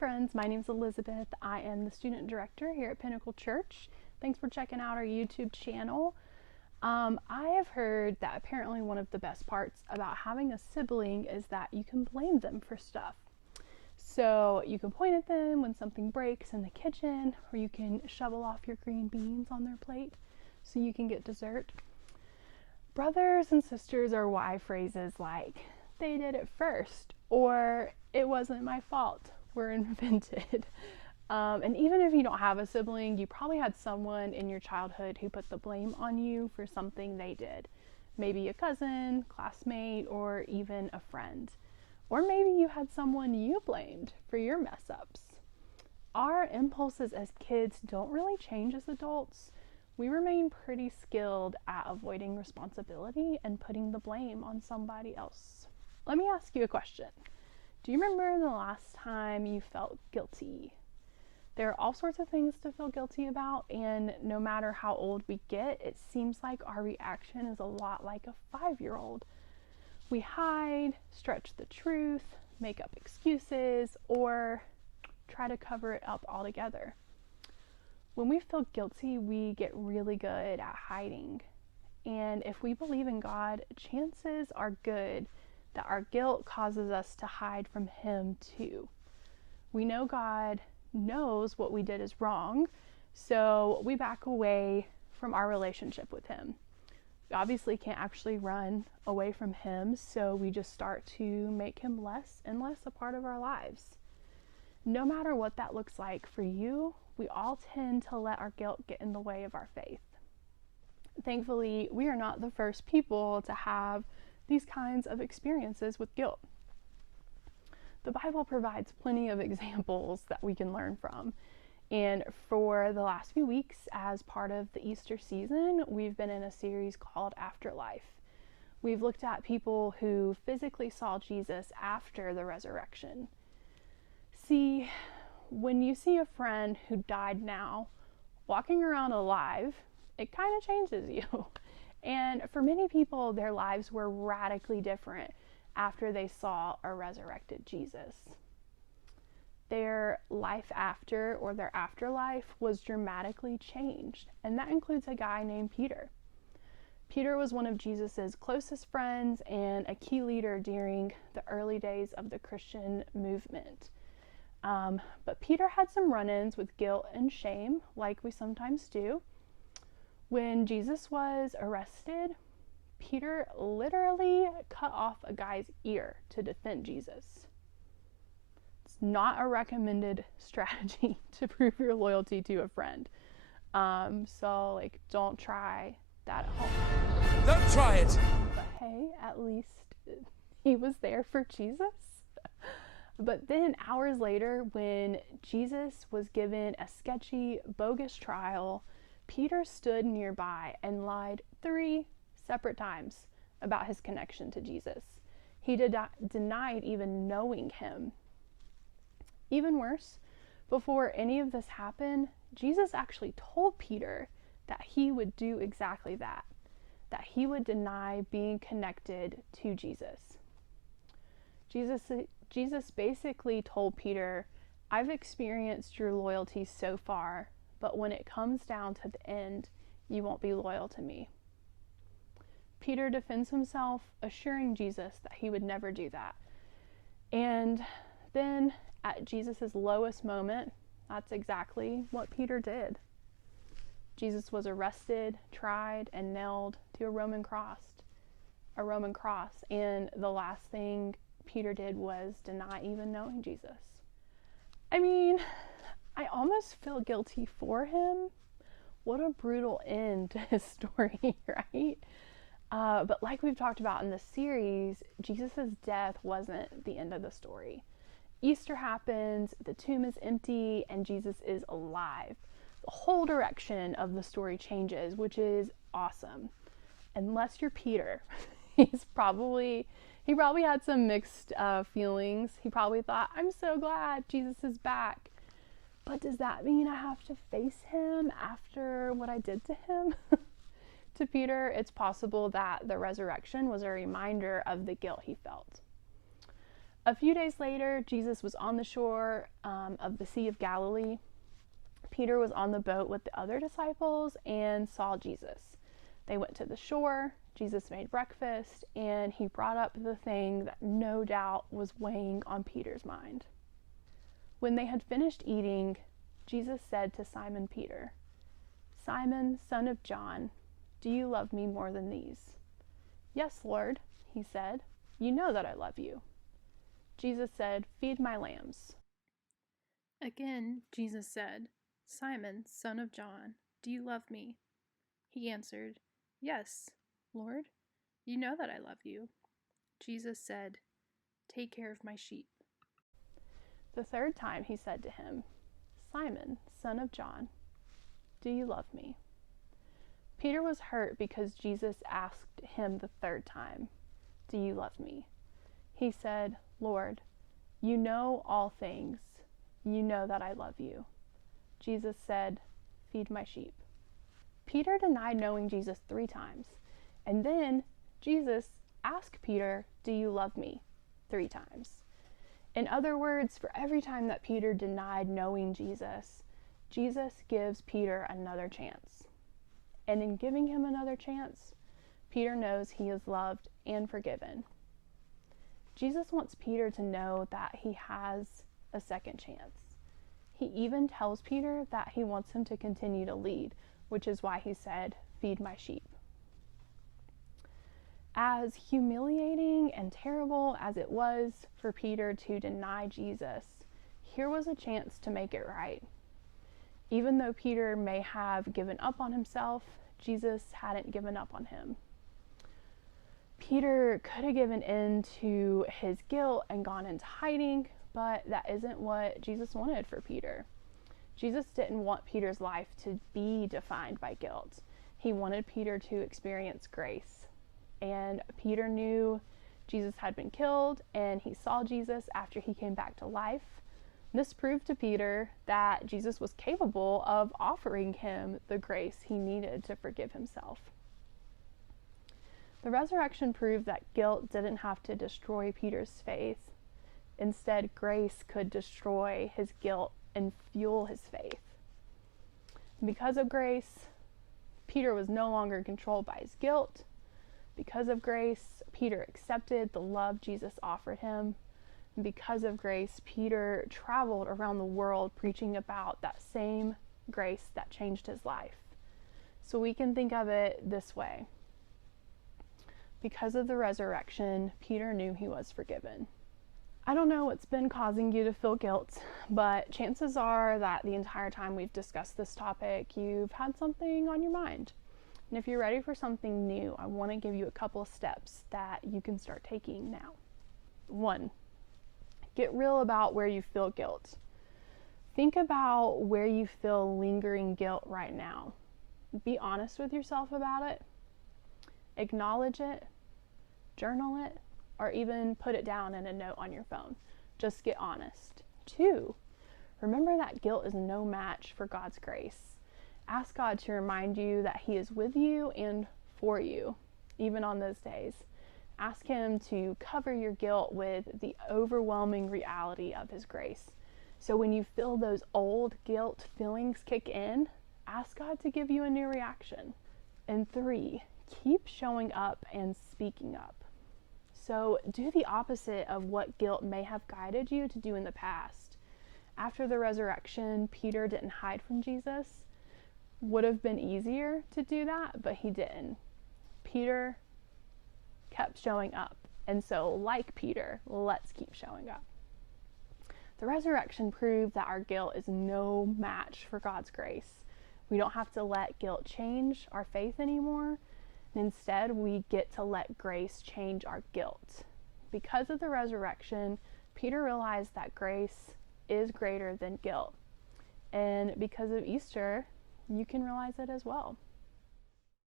friends, my name is Elizabeth. I am the student director here at Pinnacle Church. Thanks for checking out our YouTube channel. I have heard that apparently one of the best parts about having a sibling is that you can blame them for stuff. So you can point at them when something breaks in the kitchen, or you can shovel off your green beans on their plate so you can get dessert. Brothers and sisters are why phrases like, they did it first, or it wasn't my fault, were invented. And even if you don't have a sibling, you probably had someone in your childhood who put the blame on you for something they did. Maybe a cousin, classmate, or even a friend. Or maybe you had someone you blamed for your mess ups. Our impulses as kids don't really change as adults. We remain pretty skilled at avoiding responsibility and putting the blame on somebody else. Let me ask you a question. Do you remember the last time you felt guilty? There are all sorts of things to feel guilty about, and no matter how old we get, it seems like our reaction is a lot like a 5-year-old. We hide, stretch the truth, make up excuses, or try to cover it up altogether. When we feel guilty, we get really good at hiding. And if we believe in God, chances are good that our guilt causes us to hide from Him too. We know God knows what we did is wrong, so we back away from our relationship with Him. We obviously can't actually run away from Him, so we just start to make Him less and less a part of our lives. No matter what that looks like for you, we all tend to let our guilt get in the way of our faith. Thankfully, we are not the first people to have these kinds of experiences with guilt. The Bible provides plenty of examples that we can learn from. And for the last few weeks, as part of the Easter season, we've been in a series called Afterlife. We've looked at people who physically saw Jesus after the resurrection. See, when you see a friend who died now walking around alive, it kind of changes you. And for many people, their lives were radically different after they saw a resurrected Jesus. Their life after, or their afterlife, was dramatically changed, and that includes a guy named Peter. Peter was one of Jesus's closest friends and a key leader during the early days of the Christian movement. But Peter had some run-ins with guilt and shame, like we sometimes do. When Jesus was arrested, Peter literally cut off a guy's ear to defend Jesus. It's not a recommended strategy to prove your loyalty to a friend. So don't try that at home. Don't try it! But hey, at least he was there for Jesus. But then hours later, when Jesus was given a sketchy, bogus trial, Peter stood nearby and lied 3 separate times about his connection to Jesus. He denied even knowing Him. Even worse, before any of this happened, Jesus actually told Peter that he would do exactly that he would deny being connected to Jesus. Jesus basically told Peter, I've experienced your loyalty so far, but when it comes down to the end, you won't be loyal to me. Peter defends himself, assuring Jesus that he would never do that. And then, at Jesus' lowest moment, that's exactly what Peter did. Jesus was arrested, tried, and nailed to a Roman cross. And the last thing Peter did was deny even knowing Jesus. I mean, I almost feel guilty for him. What a brutal end to his story, right? But like we've talked about in this series, Jesus' death wasn't the end of the story. Easter happens, the tomb is empty, and Jesus is alive. The whole direction of the story changes, which is awesome. Unless you're Peter. He probably had some mixed feelings. He probably thought, I'm so glad Jesus is back. But does that mean I have to face him after what I did to him? To Peter, it's possible that the resurrection was a reminder of the guilt he felt. A few days later, Jesus was on the shore of the Sea of Galilee. Peter was on the boat with the other disciples and saw Jesus. They went to the shore. Jesus made breakfast, and he brought up the thing that no doubt was weighing on Peter's mind. When they had finished eating, Jesus said to Simon Peter, "Simon, son of John, do you love me more than these?" "Yes, Lord," he said. "You know that I love you." Jesus said, "Feed my lambs." Again, Jesus said, "Simon, son of John, do you love me?" He answered, "Yes, Lord, you know that I love you." Jesus said, "Take care of my sheep." The third time he said to him, "Simon, son of John, do you love me?" Peter was hurt because Jesus asked him the third time, "Do you love me?" He said, "Lord, you know all things. You know that I love you." Jesus said, "Feed my sheep." Peter denied knowing Jesus 3 times. And then Jesus asked Peter, "Do you love me?" 3 times. In other words, for every time that Peter denied knowing Jesus, Jesus gives Peter another chance. And in giving him another chance, Peter knows he is loved and forgiven. Jesus wants Peter to know that he has a second chance. He even tells Peter that he wants him to continue to lead, which is why he said, "Feed my sheep." As humiliating and terrible as it was for Peter to deny Jesus, here was a chance to make it right. Even though Peter may have given up on himself, Jesus hadn't given up on him. Peter could have given in to his guilt and gone into hiding, but that isn't what Jesus wanted for Peter. Jesus didn't want Peter's life to be defined by guilt. He wanted Peter to experience grace. And Peter knew Jesus had been killed, and he saw Jesus after he came back to life. This proved to Peter that Jesus was capable of offering him the grace he needed to forgive himself. The resurrection proved that guilt didn't have to destroy Peter's faith. Instead, grace could destroy his guilt and fuel his faith. Because of grace, Peter was no longer controlled by his guilt. Because of grace, Peter accepted the love Jesus offered him. And because of grace, Peter traveled around the world preaching about that same grace that changed his life. So we can think of it this way. Because of the resurrection, Peter knew he was forgiven. I don't know what's been causing you to feel guilt, but chances are that the entire time we've discussed this topic, you've had something on your mind. And if you're ready for something new, I want to give you a couple of steps that you can start taking now. 1, get real about where you feel guilt. Think about where you feel lingering guilt right now. Be honest with yourself about it. Acknowledge it, journal it, or even put it down in a note on your phone. Just get honest. 2, remember that guilt is no match for God's grace. Ask God to remind you that He is with you and for you, even on those days. Ask Him to cover your guilt with the overwhelming reality of His grace. So when you feel those old guilt feelings kick in, ask God to give you a new reaction. And 3, keep showing up and speaking up. So do the opposite of what guilt may have guided you to do in the past. After the resurrection, Peter didn't hide from Jesus. Would have been easier to do that, but he didn't. Peter kept showing up. And so, like Peter, let's keep showing up. The resurrection proved that our guilt is no match for God's grace. We don't have to let guilt change our faith anymore. Instead, we get to let grace change our guilt. Because of the resurrection, Peter realized that grace is greater than guilt. And because of Easter, you can realize it as well.